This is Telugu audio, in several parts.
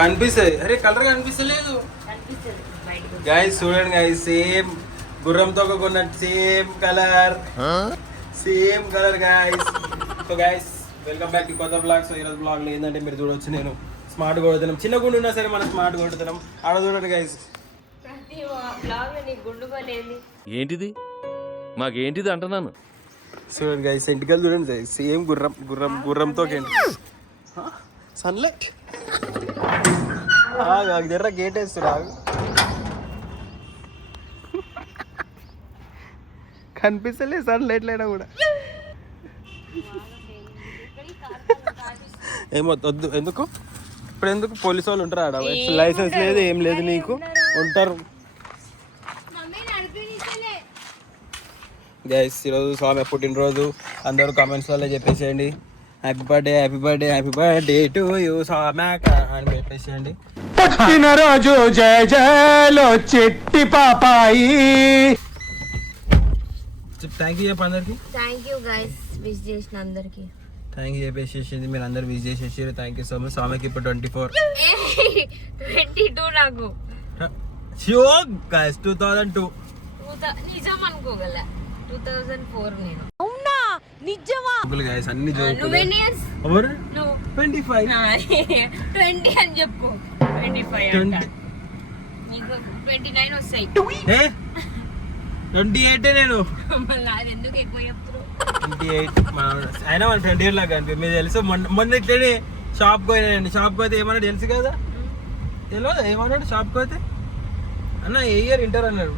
కనిపిస్తుంది. అరే కలర్ కనిపిస్తలేదు గైస్. చూడండి గైస్, సేమ్ గుర్రంతో కొన్నట్టు same colour guys. So guys, welcome back to కొత్త బ్లాగ్. సో ఈరోజు బ్లాగ్లో ఏంటంటే మీరు చూడవచ్చు, నేను స్మార్ట్ కొడుతున్నాం. చిన్న గుండు ఉన్నా సరే మనం స్మార్ట్ కొడుతున్నాం. ఆడ చూడండి గైస్. ఏంటిది మాకేంటిది అంటున్నాను. చూడండి గైస్, ఎంటికలు చూడండి సేమ్ గుర్రంతో సన్లైట్ జర్ర గేట్ వేస్తురా. కనిపిస్తలే సన్లైట్ లేనా కూడా. ఏమో వద్దు. ఎందుకు ఇప్పుడు ఎందుకు పోలీసు వాళ్ళు ఉంటారు ఆడ? లైసెన్స్ లేదు, ఏం లేదు, నీకు ఉంటారు. గైస్, ఈరోజు స్వామి పుట్టినరోజు. అందరూ కామెంట్స్ వల్ల చెప్పేసేయండి హ్యాపీ బర్త్డే టు యూ స్వామి అని చెప్పేసేయండి. పుట్టినరోజు జయ జయలో చెట్టి పాపాయి. థ్యాంక్ యూ చెప్పు అందరికి. థ్యాంక్ యూ గైస్, విష్ చేసిన అందరికి థ్యాంక్ యూ చెప్పేసేసింది. మీరు అందరు విష్ చేసేసారు. Thank you so much. స్వామికి ఇప్పుడు 24 నాకు షూర్ గైస్ 2002 నిజం అనుకోగల 2004 నేను. అవునా నిజమా? గైస్ అన్ని జోకులు. ఎవరు? 25 20 అని చెప్పు. 25 అంట. నీకు 29 వస్తాయి. 28 నేను. మళ్ళీ అది ఎందుకు ఎక్కువ చెప్తారు? 28 అయినా మన 28 లాగా అనిపి. మీరు తెలుసు మొన్న ఇట్లనే షాప్కి పోయినాయండి. షాప్కి పోతే ఏమన్నాడు తెలుసు కదా? తెలియదు ఏమన్నాడు షాప్కి పోతే? అన్న ఏ ఇయర్ ఇంటర్ అన్నాడు.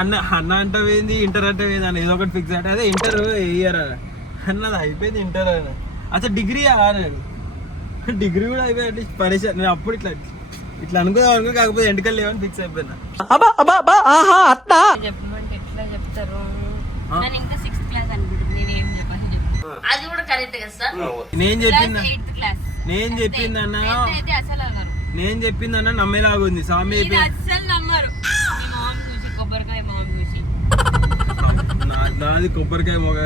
అన్న అంటవేంది, ఇంటర్ అంటవేంది అన్న, ఏదో ఒకటి ఫిక్స్ అంటే అదే ఇంటర్ ఏ ఇయర్ అన్నది అయిపోయింది. ఇంటర్ అని అసలు డిగ్రీ అన్నాడు. డిగ్రీ కూడా అయిపోయింది. పరిచయం నేను అప్పుడు ఇట్లా అనుకుందాం కాకపోతే ఎంటకలు లేవని ఫిక్స్ అయిపోయినా. చెప్పమంటే ఎట్లా చెప్తారు? నేను ఇంకా 6th క్లాస్ అనుకుంటున్నాను. నేనేం చెప్పాలి? అది కూడా కరెక్ట్ కదా సార్. నేను చెప్పింది 8th క్లాస్. నేను చెప్పిందన్న నమ్మేలాగుంది. స్వామి అస్సలు నమ్మరు. మామ్ చూసి కొబ్బరికాయ మామ్ చూసి నాది కొబ్బరికాయ మొగ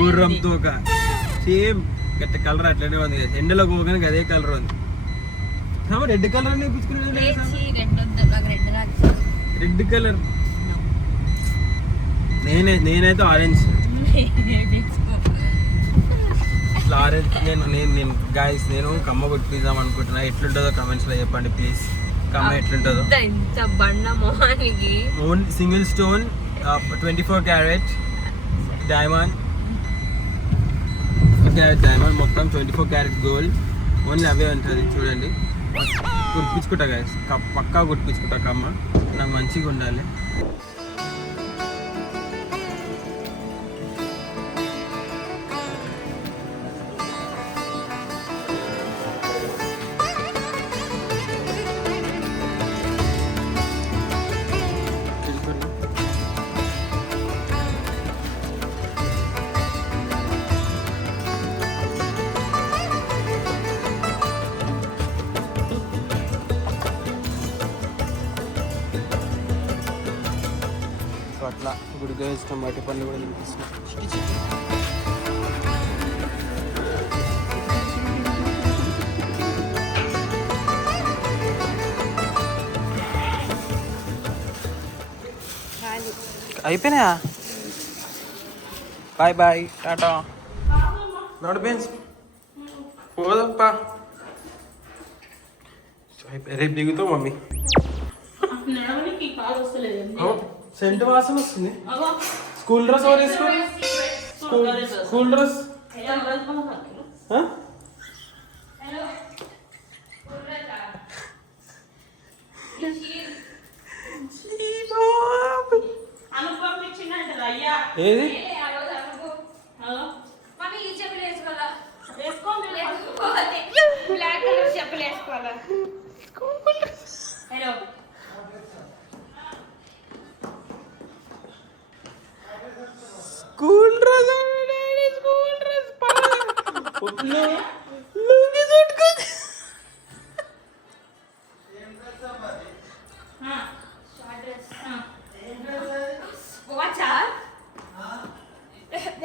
గుర్రంతో సేమ్ గట్ట కలర్ అట్లనే ఉంది. ఎండలో పోగానే అదే కలర్ ఉంది. Red colour red colour. నేనైతే ఆరెంజ్. ఆరెంజ్ నేను గాయస్ నేను కమ్మ కొట్టిద్దాం అనుకుంటున్నా. ఎట్లుంటుందో కమెంట్స్ లో చెప్పండి ప్లీజ్. కమ్మ ఎట్లుంటుందో. సింగిల్ స్టోన్ 24 క్యారెట్ డైమండ్ మొత్తం 24 క్యారెట్ గోల్డ్. ఓన్లీ అవే ఉంటుంది. చూడండి కుట్టించుకుంటా గాయస్, పక్కా కుట్టించుకుంటా. కమ్మ నాకు మంచిగా ఉండాలి. అట్లా గుడిగా ఇష్టం బయట పనులు కూడా తినిపిస్తున్నాం. అయిపోయినాయా? Bye bye tata. నాట్ బెన్స్ పోదప్పా. రేపు దిగుతావు మమ్మీ. సెంట్ వాసన వస్తుంది. స్కూల్ డ్రెస్ ఎవరు వేసుకో? స్కూల్ డ్రెస్ ఏది? స్కూల్ డ్రెస్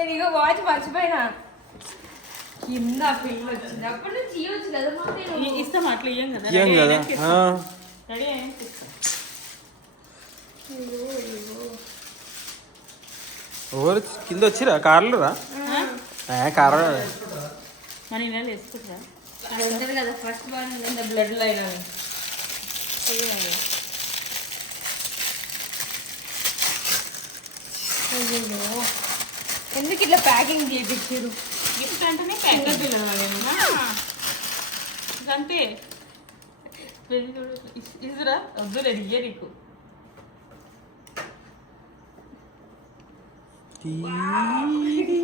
నేను ఇక వాచ్ మర్చిపోయినా కింద పిల్ల వచ్చింది అప్పటి నుంచి ఇవ్వచ్చు కదా మాకు ఇస్తాం అట్లా ఇయ్యం కదా ఏం కదా రెడీ అయ్యాక ఎవరు కింద వచ్చిరా కార్లు రా కారు మన ఇళ్ళలో వేసుకుంటారా అది ఉంటుంది కదా ఫస్ట్ బాల్ బ్లడ్ లైన్ అని ఎందుకు ఇట్లా ప్యాకింగ్ చేయించారు గిఫ్ట్ అంటేనే ప్యాకెట్ పిల్లలు అంతే ఇసురా వద్దులే ఇయ్య నీకు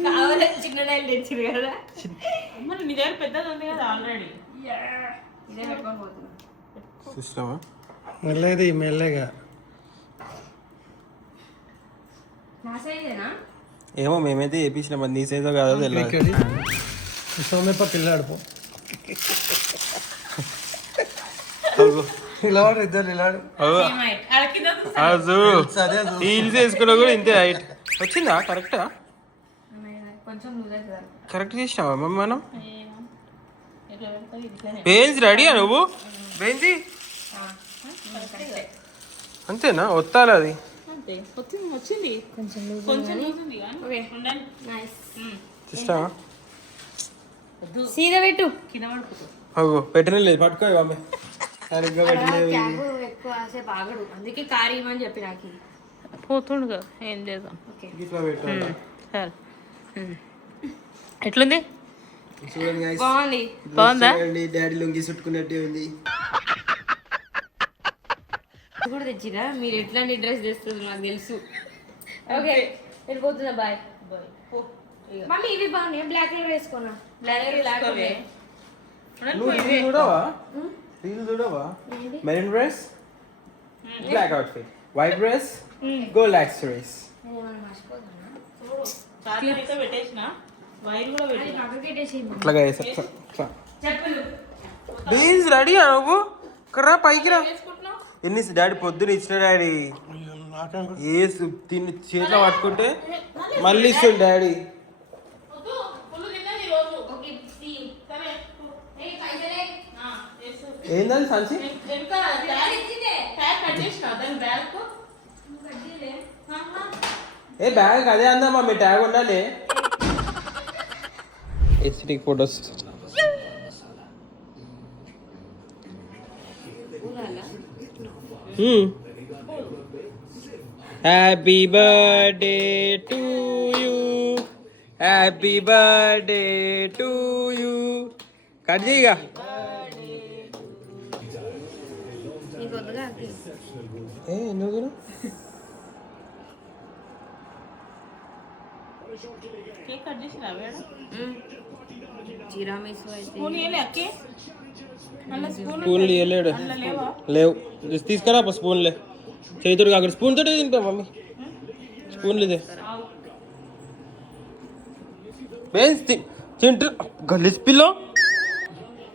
కావాలని చిన్న నైల్ తెచ్చారు కదా మరి నీ దగ్గర పెద్దది ఉంది కదా ఆల్రెడీ ఇదే పెట్టుకొని పోతున్నా చూసినావా మెల్లది మెల్లగా నా సైజేనా ఏమో మేమైతే చేయించినాం మరి నీ సైజో కాదో తెలియదు సోమే పక్క వెళ్ళాడు ఇద్దరు ఇలాడు చూడు హీల్స్ వేసుకున్నా కూడా ఇంతే హైట్ వచ్చిందా కరెక్టా కొంచెం లూజ్ అవుతుంది కరెక్ట్ చేసినావా మమ్మీ మనం బేన్స్ రెడీయా నువ్వు బేన్సీ అంతేనా వత్తాలి అది అంతే వచ్చింది కొంచెం లూజ్ ఉంది కానీ ఉండండి నైస్ చూసినావా సీదా పెట్టు కింద పడుకుంటా అగో పెట్టనే లేదు పట్టుకో మమ్మీ సరిగ్గా పెట్టలేదు క్యాబ్ ఎక్కువ సేపు ఆగడు అందుకే కార్ ఇవ్వమని చెప్పి నాకు పోతుండగా ఏం చేద్దాం ఓకే ఇట్లా పెట్టాలి సరే ఎట్లుంది చూడండి guys. బాగుంది బాగుందా? చూడండి డాడీ లొంగి చుట్టుకున్నట్టే ఉంది ఇది కూడా తెచ్చిరా మీరు ఎట్లాంటి డ్రెస్ తెస్తుంది నాకు తెలుసు ఓకే వెళ్ళిపోతున్నా బాయ్ మమ్మీ ఇవి బాగున్నాయి బ్లాక్ కలర్ వేసుకున్నా బ్లాక్ నువ్వు రీల్ చూడవా రీల్ చూడవా maroon dress black outfit white dress gold accessories charger అయితే పెట్టేసిన వైర్ కూడా పెట్టేసిన అట్లాగా వేసా చెప్పులు బీన్స్ రెడీ నువ్వు కర్రా పైకి రా ఎన్ని డాడీ పొద్దున ఇచ్చిన డాడీ ఏ తిని చేతిలో పట్టుకుంటే మళ్ళీ ఇస్తుంది డాడీ ఏందని సంచి ఏ బ్యాగ్ అదే అందమ్మా మీ ట్యాగ్ ఉండాలి ఎస్టిక్ photos happy birthday to you happy birthday to you cut చేయగా ఏ ఎందుకు కేక్ కట్ చేసిన జీరామేసు అయితే స్పూన్ ఇవ్వలే అక్కే అలా స్పూన్ స్పూన్లు ఇవ్వలేడు అలా లేవా లేవు జస్ట్ తీసుకురా స్పూన్లే చేతుడు కాకుండా స్పూన్ తోటి తింటా మమ్మీ స్పూన్లు ఇదే బేన్స్ తింటు గలీజ్ పిల్ల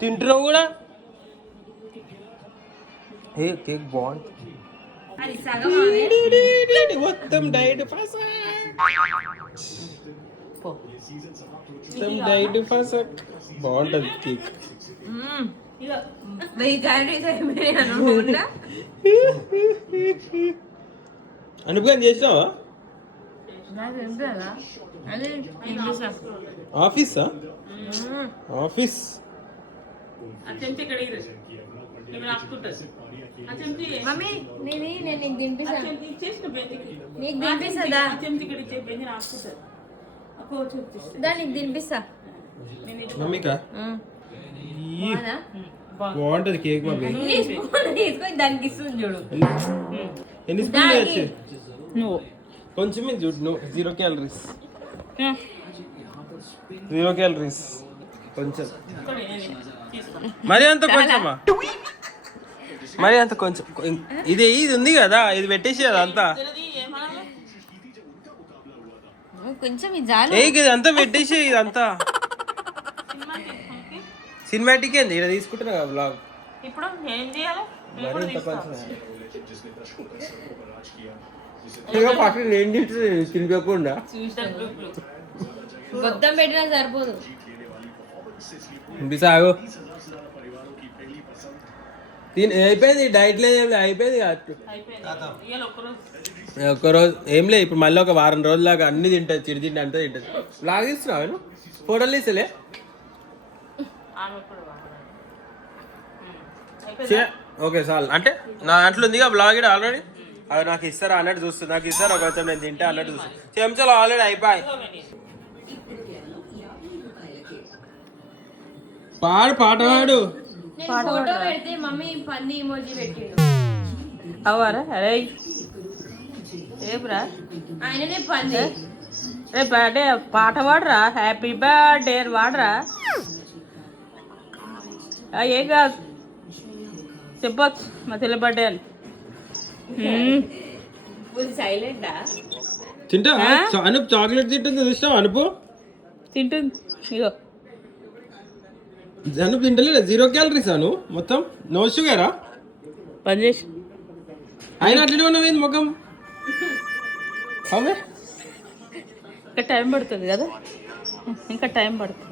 తింటున్నావు కూడా ఏ కేక్ బాగుంది అది సగం మొత్తం డైట్ మొత్తం డైట్ బాగుంటది కేక్ ఇక 1000 క్యాలరీస్ అయిపోయాయి అనుకుంటా అనుభవం చేసినావా నాకు తెలుసా అదే ఆఫీసా ఆఫీస్ అచ్చంతి ఇక్కడ ఇవి రాసుకుంటుంది అచ్చంతి మమ్మీ నేను నీకు తినిపిస్తాను అచ్చంతి ఇచ్చేసిన బెందికి నీకు తినిపిస్తుందా అచ్చంతి ఇక్కడ ఇచ్చే బెంది రాసుకుంటుంది అక్కో చూపిస్తుంది దా నీకు తినిపిస్తా మమ్మీకా బాగుందా? బాగుంటది కేక్ మమ్మీ నీ స్పూన్ తీసుకొని దానికి ఇస్తుంది చూడు ఎన్ని స్పూన్లు వేయచ్చు నువ్వు కొంచెం చూడు 0 క్యాలరీస్ 0 క్యాలరీస్ కొంచెం మరి అంత కొంచెమా మరి అంత కొంచెం ఇది ఉంది కదా ఇది పెట్టేసి అదంతా కొంచెం ఇది చాలు ఇది అంతా పెట్టేసి ఇదంతా సినిమాటిక్ ఏంది ఇక్కడ తీసుకుంటున్నా కదా బ్లాగ్ ఇప్పుడు ఏం చేయాలి మరి ఇంత కొంచెం పక్కన నేను తినిపించకుండా చూసిన మొత్తం పెట్టినా సరిపోదు. సాగు అయిపోయింది, డైట్ లేదు అయిపోయింది. ఒక్కరోజు ఏం లేదు, ఇప్పుడు మళ్ళీ ఒక వారం రోజులాగా అన్ని తింటుంది, చిడి తిండి అంతా తింటుంది. లాగా తీస్తున్నావు ఫోటోలు తీసలే ఓకే చాలు. అంటే నా దాంట్లో ఉంది బ్లాగ్ ఇక్కడ ఆల్రెడీ, అది నాకు ఇస్తారా అన్నట్టు చూస్తుంది, నాకు ఇస్తారా కొంచెం నేను తింటా అన్నట్టు చూస్తుంది. చెంచాలు ఆల్రెడీ అయిపోయి. పాడు పాట పాడు. ఫోటో పెడితే మమ్మీ పంది ఇమోజీ పెట్టిండు. అవరా అరే ఏబ్రా ఆయననే పంది. రే బర్త్డే పాట పాడరా, హ్యాపీ బర్త్డే వాడరా. ఏం కాదు చెప్పొచ్చు మా చెల్లి బర్త్డే అని. సైలెంటా? తింటా అనుపు చాక్లెట్ తింటుంది చూసినావు అనుపు తింటుంది. ఇగో అనుపు తింటలేదు, 0 క్యాలరీస్ అను మొత్తం, నో షుగరా పని చేసి అయినా అట్లనే ఉన్నవేంది ముఖం. ఇంకా టైం పడుతుంది కదా, ఇంకా టైం పడుతుంది.